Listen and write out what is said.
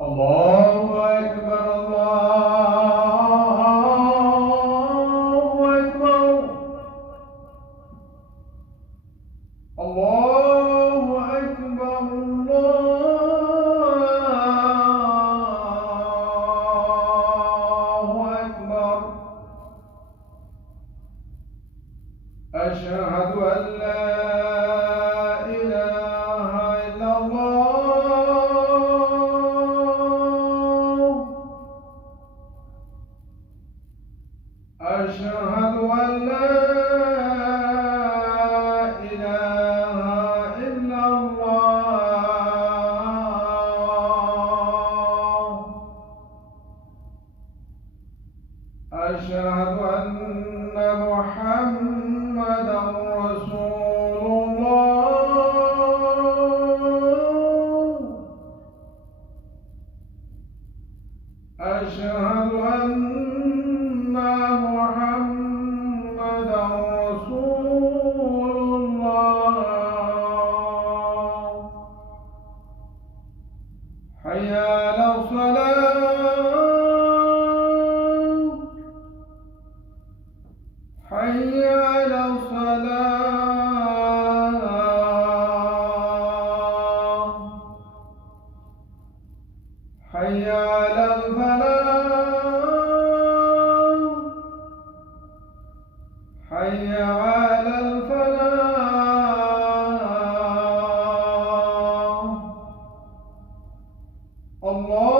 الله أكبر الله أكبر الله أكبر الله أكبر أشهد أن لا إله إلا الله أشهد أن لا إله إلا الله أشهد أن محمدًا رسول الله أشهد أن محمدًا رسول الله حي على الصلاة حي على الصلاة حي على الفلاح حي على الفلاح الله